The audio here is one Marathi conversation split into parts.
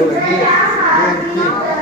Saya 呢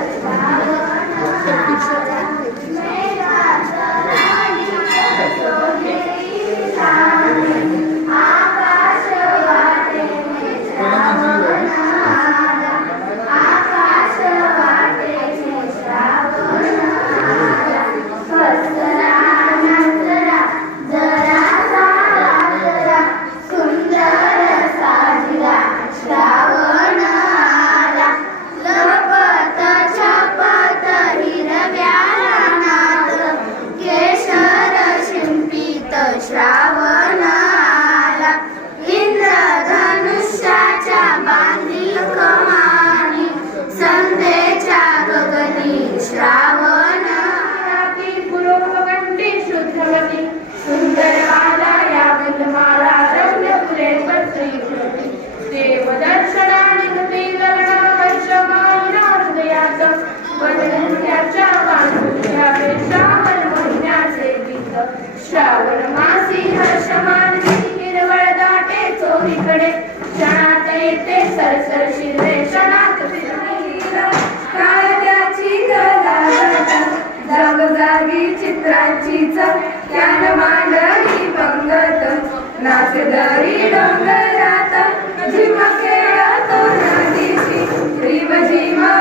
श्रावण मासी हर्ष मानसी हिरवळ दाटे चोहीकडे क्षणात येते सरसर शिरवे क्षणात काय त्याची जागोजागी चित्रांची ज्ञान मांडली पंगत नाचदारी डोंगरात. झिम खेळतो नदीची रिम झिमा